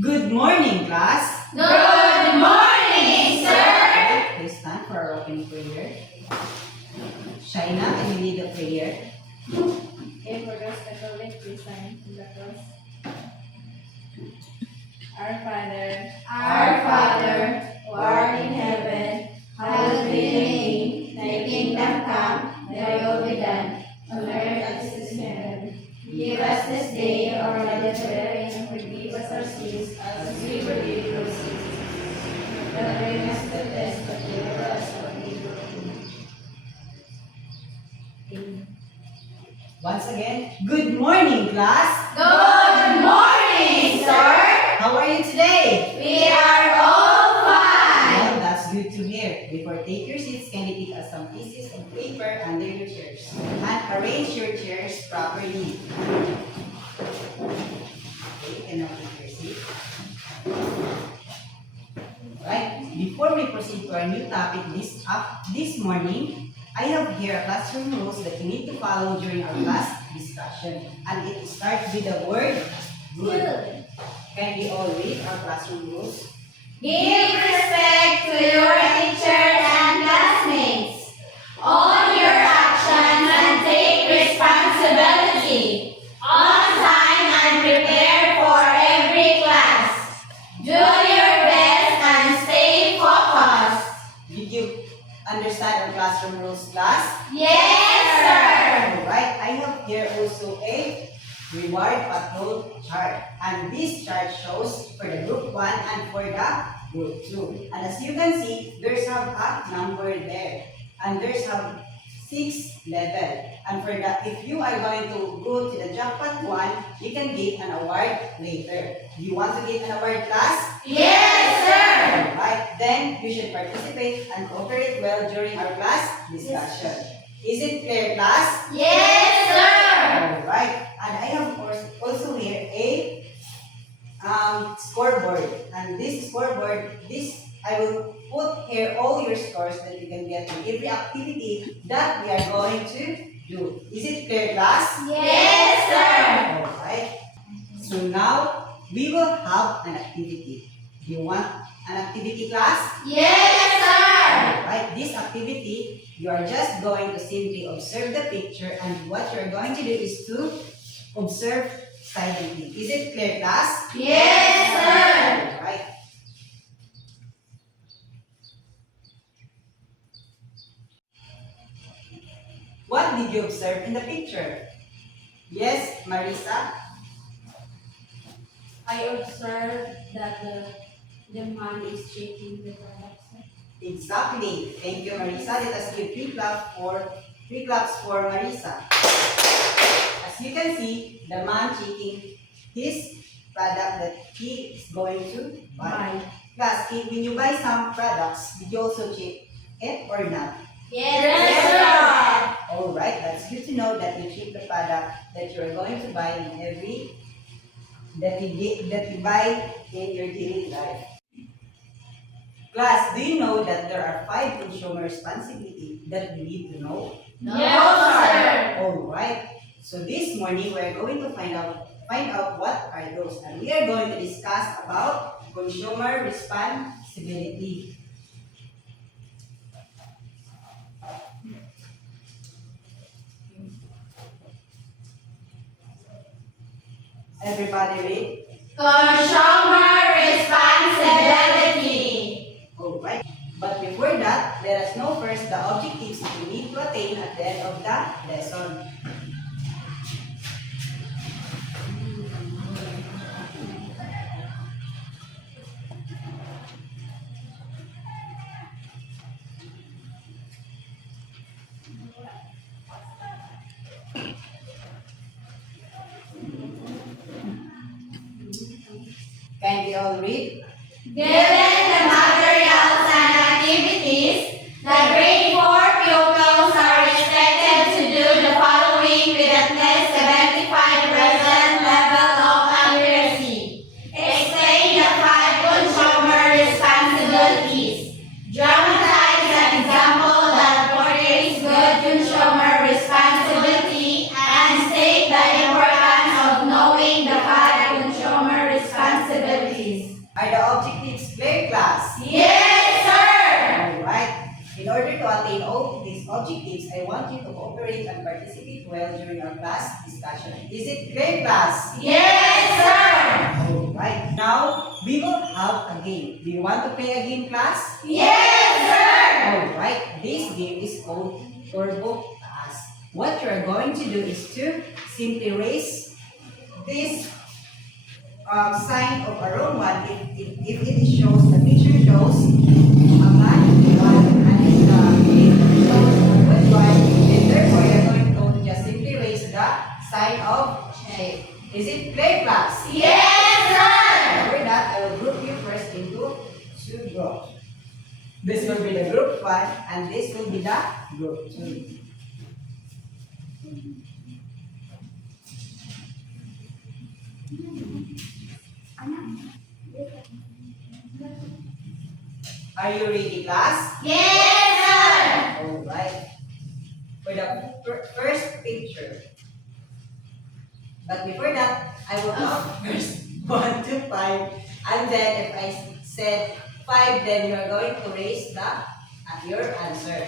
Good morning, class. Good morning, sir. Please stand for our opening prayer. Shaina, can you lead the prayer? Okay, for those Catholic, please sign to the cross. Our Father, who art in heaven, hallowed be thy name. Thy kingdom come, thy will be done, on earth as it is in heaven. Give us this day our daily bread, and forgive us our sins, as we forgive those sins. Don't bring us to test, but deliver us from evil. Amen. Once again, good morning, class. Good morning, sir. How are you today? We are all fine. Well, that's good to hear. Before take your seats, can you pick up some pieces of paper under your chairs and arrange your chairs properly. Okay, you can now take your seat. Right. Before we proceed to our new topic this morning, I have here a classroom rules that you need to follow during our class discussion. And it starts with the word good. Can we all read our classroom rules? Give respect to your teachers and classmates. Own your actions and take responsibility. On time and prepare for every class. Do your best and stay focused. Did you understand our classroom rules, class? Yes, sir. Alright, I have here also a reward patrol chart. And this chart shows for the group 1 and for the group 2. And as you can see, there's a number there. And there's a 6 level. And for that, if you are going to go to the jackpot 1, you can get an award later. Do you want to get an award, class? Yes, Alright, then you should participate and cooperate well during our class discussion. Is it clear, class? sir. Yes, sir. Alright, and I have also here a scoreboard. And this scoreboard, I will put here all your scores that you can get in every activity that we are going to do. Is it clear, class? Yes, sir. Alright, so now we will have an activity. Do you want an activity, class? Yes, sir. Alright, this activity, you are just going to simply observe the picture, and what you are going to do is to observe silently. Is it clear, class? Yes, sir. Alright. What did you observe in the picture? Yes, Marisa? I observed that the man is shaking the products. Exactly. Thank you, Marisa. Let us give three claps for Marisa. As you can see, the man checking his product that he is going to buy. Class, when you buy some products, did you also check it or not? Yes, sir. Alright, that's good to know that you check the product that you are going to buy in every that you buy in your daily life. Class, do you know that there are 5 consumer responsibilities that you need to know? No, sir. Alright, so this morning we are going to find out what are those, and we are going to discuss about consumer responsibility. Everybody read. Consumer responsibility. Alright. But before that, let us know first the objectives that we need to attain at the end of the lesson. Can we all read? Given the materials and activities, the grade 4 pupils are expected to do the following with at least 75% level of accuracy. Explain the 5 consumer responsibilities. Dramatize an example that portrays good consumer responsibility and state the importance of knowing the 5 consumer responsibilities. Are the objectives clear, class? Yes, sir! Alright. In order to attain all these objectives, I want you to cooperate and participate well during our class discussion. Is it clear, class? Yes, sir! Alright. Now, we will have a game. Do you want to play a game, class? Yes, sir! Alright. This game is called Turbo Taas. What you are going to do is to simply raise this sign of a Roman if it shows, the picture shows a man, one, and it shows a good one, and therefore you're going to just simply raise the sign of shape. Is it clear, class? Yes, sir! For that, I will group you first into two groups. This will be the group 1 and this will be the group 2. Are you ready, class? Yes, sir! Alright. For the first picture. But before that, I will count first 1 to 5. And then if I said 5, then you are going to raise your answer.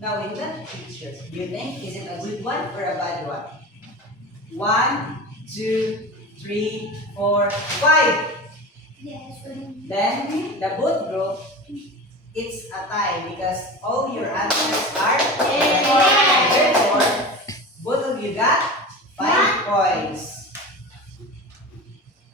Now in that picture, do you think is it a good one or a bad one? 1, 2, 3, 4, 5. Yes, Then the both group, it's a tie because all your answers are correct. Therefore, both of you got 5 points.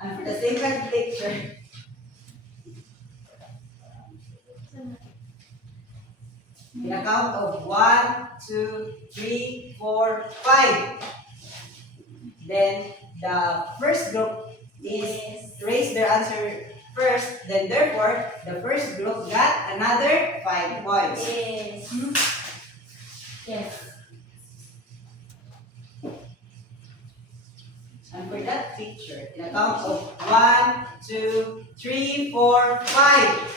And for the second picture, in a count of 1, 2, 3, 4, 5. Then the first group is raise their answer first, then therefore the first group got another 5 points. Yes. Yes. And for that picture, in a count of 1, 2, 3, 4, 5.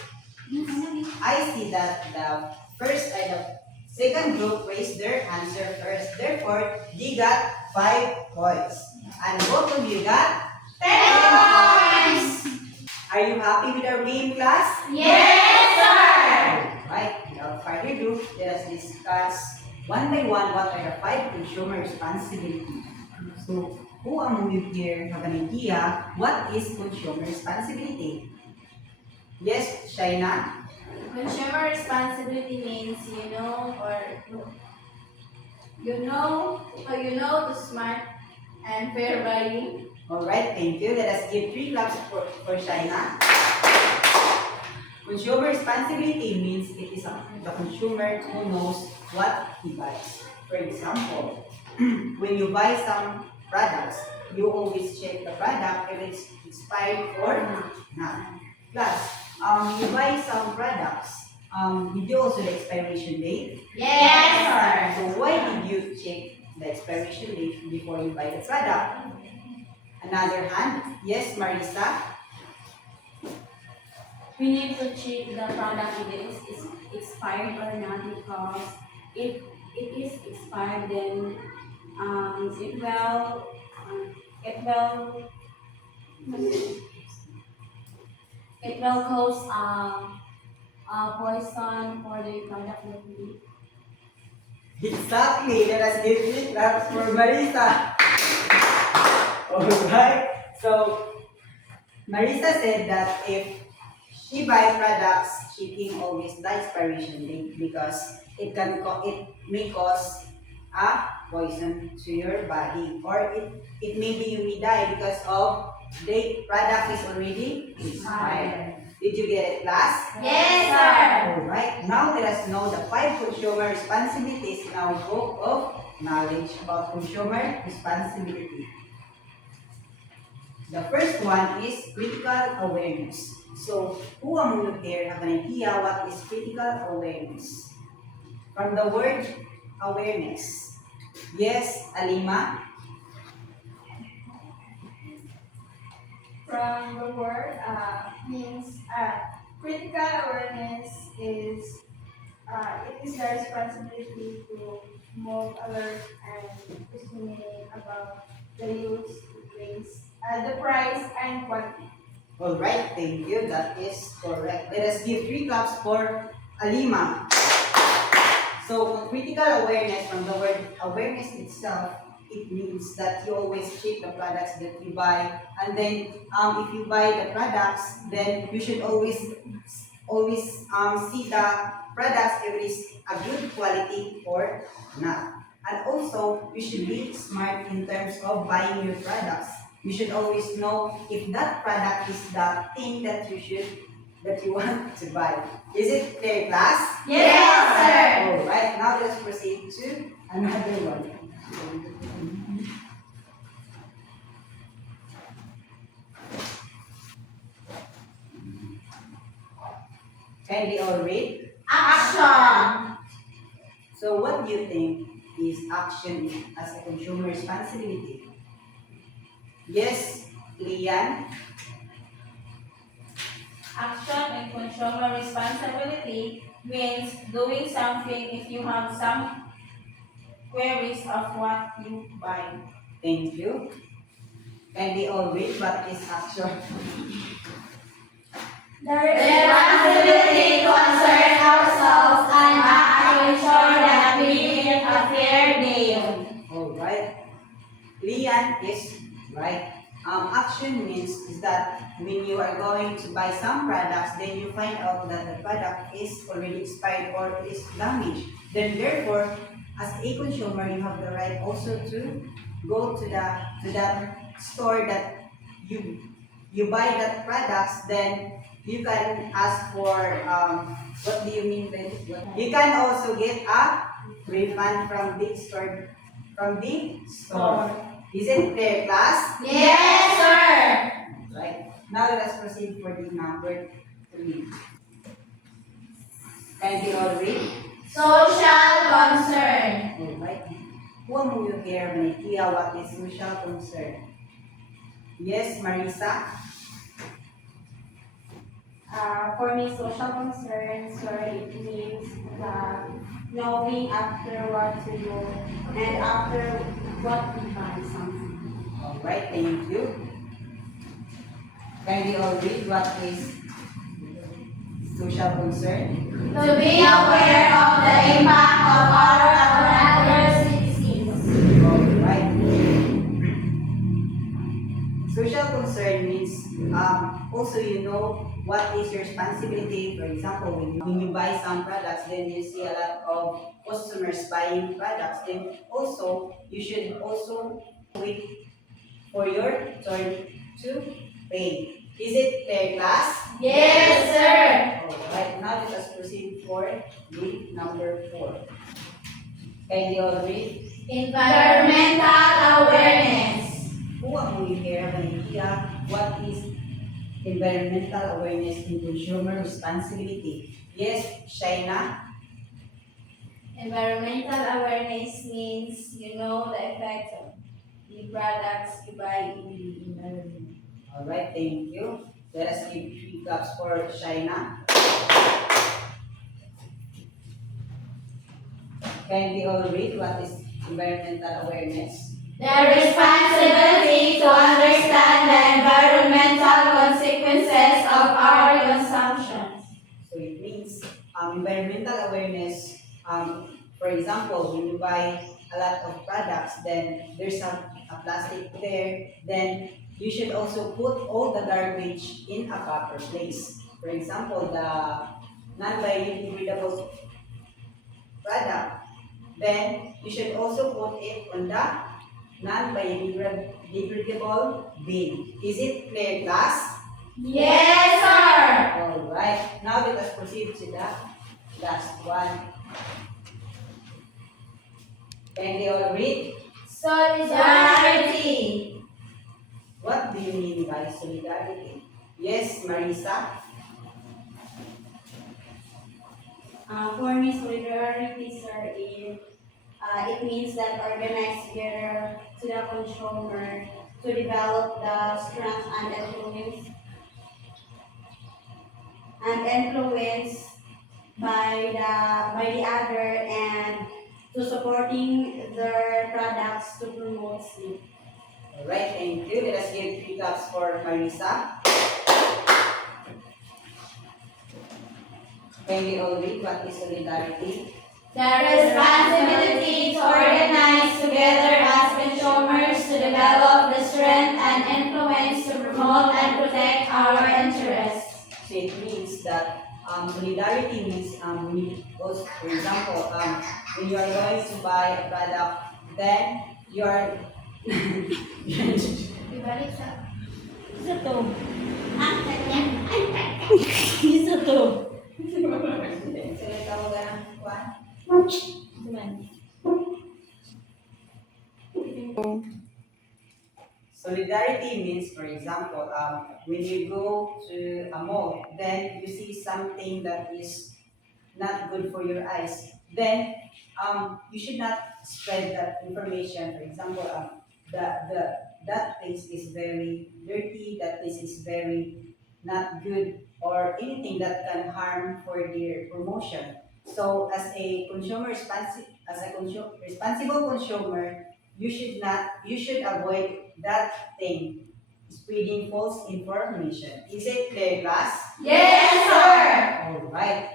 I see that the first and the second group raised their answer first. Therefore, they got 5 points. And both of you got 10 points. Are you happy with our game, class? Yes, sir! Right. Without further ado, let us discuss one by one what are the 5 consumer responsibilities. So, who among you here have an idea what is consumer responsibility? Yes, Shaina? Consumer responsibility means you know to smart and fair buying. Alright, thank you. Let us give 3 claps for Shaina. Consumer responsibility means it is the consumer who knows what he buys. For example, when you buy some products, you always check the product if it's expired or not. Plus, you buy some products, did you also the expiration date? Yes, sir! So why did you check the expiration date before you buy the product? Another hand, yes, Marisa? We need to check the product if it is expired or not, because if it is expired, then it will cause poison for the product that we. Exactly. Let us give 3 claps for Marisa. Alright. So, Marisa said that if she buys products, checking always the expiration date because it may cause a poison to your body, or it may be you may die because of the product is already expired. Did you get it, class? Yes, sir! Alright, now let us know the 5 consumer responsibilities in our book of knowledge about consumer responsibility. The first one is critical awareness. So, who among you here have an idea what is critical awareness? From the word awareness. Yes, Alima? From the word means critical awareness is it is the responsibility to move alert and discriminate about the use, waste, the price and quantity. Alright, thank you. That is correct. Let us give 3 claps for Alima. So, critical awareness, from the word awareness itself, it means that you always check the products that you buy. And then, if you buy the products, then you should always see the products if it is a good quality or not. And also, you should be smart in terms of buying your products. You should always know if that product is the thing that you want to buy. Is it clear, class? Yes, sir. Alright, now let's proceed to another one. Can we all read? Action. So what do you think is action as a consumer responsibility? Yes, Lian? Action and consumer responsibility means doing something if you have some queries of what you buy. Thank you. Can we all read what is action? The responsibility to assert ourselves and act to ensure that we live a fair deal. Alright. Lian is right. Action means is that when you are going to buy some products, then you find out that the product is already expired or is damaged. Then therefore, as a consumer, you have the right also to go to the store that you buy that products. Then you can ask for what do you mean by this? You can also get a refund from the store. Is it clear, class? Yes, sir. Right. Now let us proceed for the number 3. Can we all read? Social concern. Alright. Who among you here may idea what is social concern? Yes, Marisa? For me, social concern, sorry, it means knowing after what to do and after what to buy something. Alright, thank you. Can we all read what is social concern? To be aware of the impact of our other citizens. Alright. Social concern means also you know what is your responsibility. For example, when you buy some products, then you see a lot of customers buying products. Then also, you should also wait for your turn to pay. Is it clear, class? Yes, sir. Alright, now let us proceed for the number 4. Can you all read? Environmental awareness. Who among you here have an idea what is environmental awareness and consumer responsibility? Yes, Shaina? Environmental awareness means you know the effect of the products you buy in the environment. Alright, thank you. Let us give 3 claps for Shaina. Can we all read what is environmental awareness? The responsibility to understand the environmental consequences of our consumption. So it means environmental awareness, for example, when you buy a lot of products, then there's a plastic there, then you should also put all the garbage in a proper place. For example, the non-biodegradable product, then you should also put it on the non-biodegradable bin. Is it clear, class? Yes, sir. Alright, now let us proceed to the last one. Can they all read? Solidarity. What do you mean by solidarity? Yes, Marisa? For me, solidarity, sir, is it means that organize together to the consumer to develop the strength and influence by the other and to supporting their products to promote it. Alright, thank you. Let us give 3 claps for Marisa. Can we all read what is solidarity? The responsibility to organize together as consumers to develop the strength and influence to promote and protect our interests. So it means that solidarity means when you go, for example, when you are going to buy a product, then you are Ibalik sa Isa to. Isa to. Sila tawagan ng kwan? Solidarity means, for example, when you go to a mall, then you see something that is not good for your eyes, then you should not spread that information. For example, that place is very dirty, that place is very not good, or anything that can harm for their promotion. So, responsible consumer, you should avoid that thing, spreading false information. Is it clear, class? Yes, sir. All right.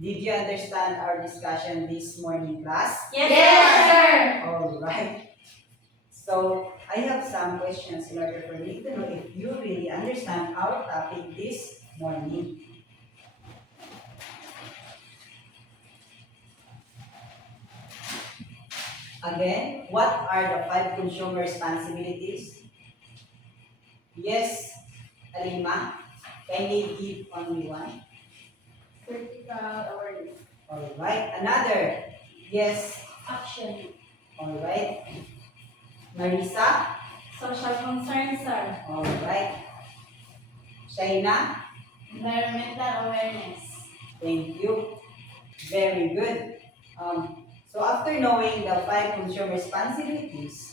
Did you understand our discussion this morning, class? Yes, sir. All right. So, I have some questions in order for me to know if you really understand our topic this morning. Again, what are the 5 consumer responsibilities? Yes, Alima, can you give only one? Critical awareness. All right. Another. Yes. Action. All right. Marisa. Social concern, sir. All right. Shaina. Environmental awareness. Thank you. Very good. So after knowing the 5 consumer responsibilities,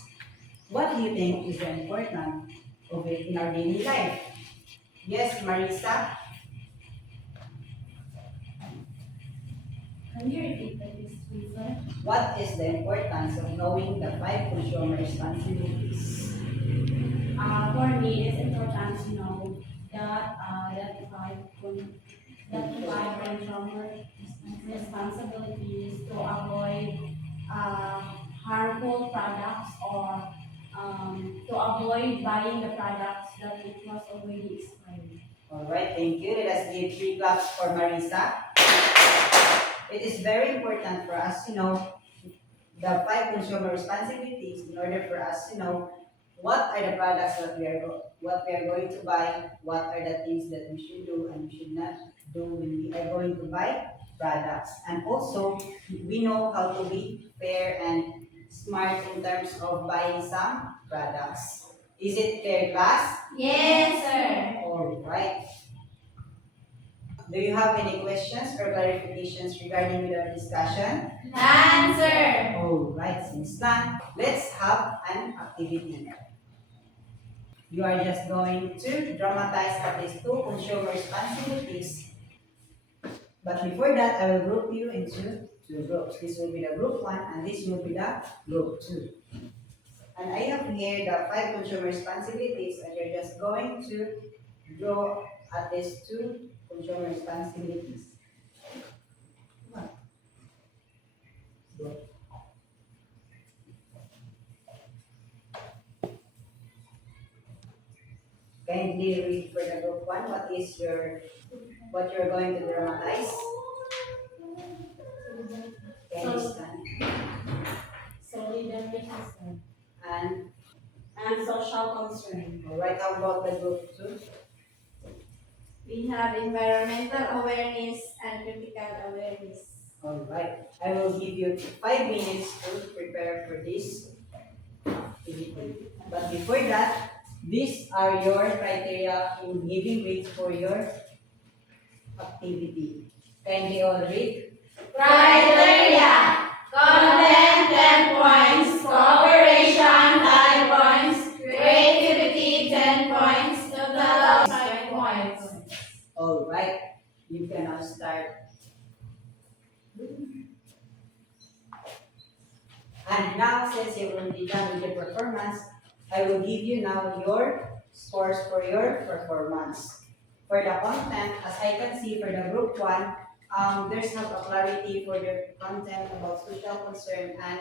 what do you think is the important of it in our daily life? Yes, Marisa. Can you repeat that, please, sir? What is the importance of knowing the 5 consumer responsibilities? For me, it's important to know that the five consumer responsibilities to avoid harmful products or to avoid buying the products that it was already expired. All right, thank you. Let us give 3 claps for Marisa. It is very important for us to know the 5 consumer responsibilities in order for us to know what are the products that what we are going to buy, what are the things that we should do and we should not do when we are going to buy products. And also, we know how to be fair and smart in terms of buying some products. Is it clear, class? Yes, sir. All right. Do you have any questions or clarifications regarding with our discussion? None, sir. All right, since none, let's have an activity. You are just going to dramatize at least 2 consumer responsibilities. But before that, I will group you into 2 groups. This will be the group 1 and this will be the group 2. And I have here the 5 consumer responsibilities and you're just going to draw at least 2 consumer responsibilities. Go. Kindly read for the group 1 what you're going to dramatize. Can you stand? Solidarity, sir. And And social concern. alright, how about the group 2? We have environmental awareness and critical awareness. Alright, I will give you 5 minutes to prepare for this activity. But before that, these are your criteria in giving grades for your activity. Kindly all read. Criteria. Content 10 points. Cooperation 5 points. Creativity 10 points. Total 5 points. Alright, you can now start. And now, since you already done with your performance, I will give you now your scores for your performance. For the content, as I can see for the group 1, there's not a clarity for the content about social concern and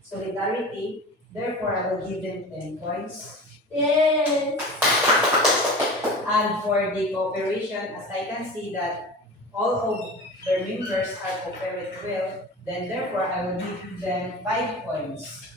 solidarity. Therefore, I will give them 10 points. Yes. And for the cooperation, as I can see that all of their members are cooperate well, then therefore I will give them 5 points.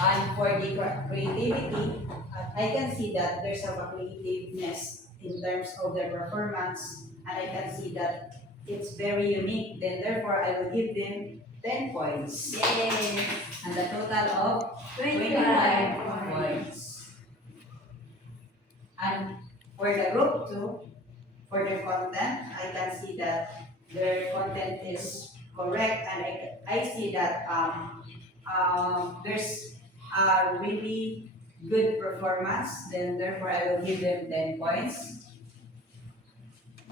And for the creativity, I can see that there's a creativeness in terms of their performance, and I can see that it's very unique. Then therefore I will give them 10 points. Yes. And a total of 25 points. And for the group 2, for their content, I can see that their content is correct, and I see that there's a really good performance, then therefore I will give them 10 points.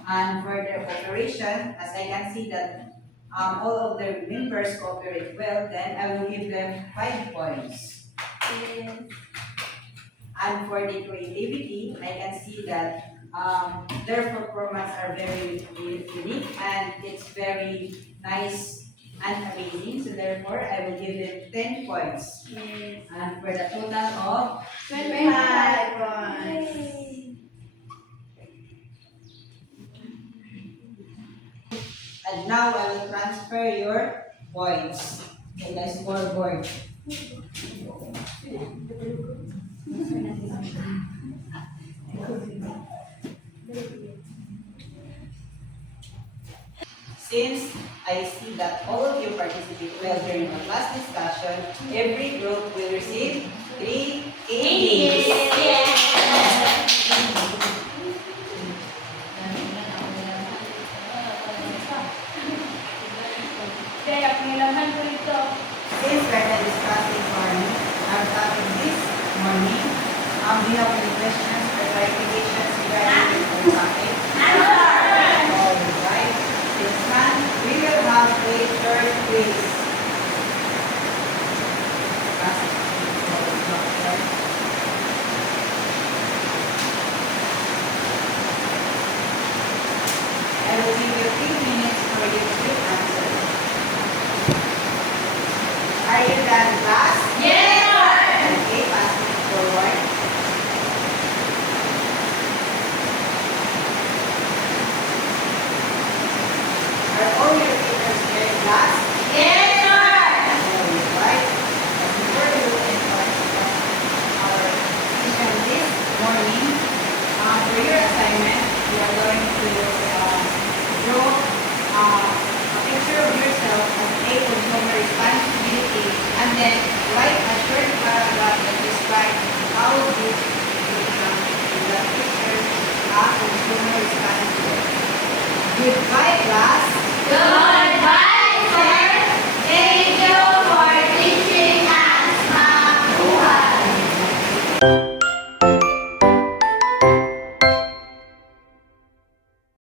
And for their cooperation, as I can see that all of their members cooperate well, then I will give them 5 points. Yes. And for the creativity, I can see that their performance are very unique and it's very nice and amazing. So therefore, I will give them 10 points. Yes. And for the total of 25 points. and now I will transfer your points in the scoreboard. Since I see that all of you participate well during the class discussion, every group will receive 3 ADs. Kaya pangilangan ko ito. Since we are discussing our topic this morning, do you have any questions or clarifications regarding our topic? Alright, since none, we will have a third quiz. I will give you 3 minutes for you to answer. Are you done, class? Okay, pass it forward. Are all your papers here in class? Alright. But before we look into our session this morning, for your assignment, we are going to draw a picture of yourself as a consumer responsibility and then write a short paragraph that describes how this will become in the picture a consumer responsibility. Goodbye, class.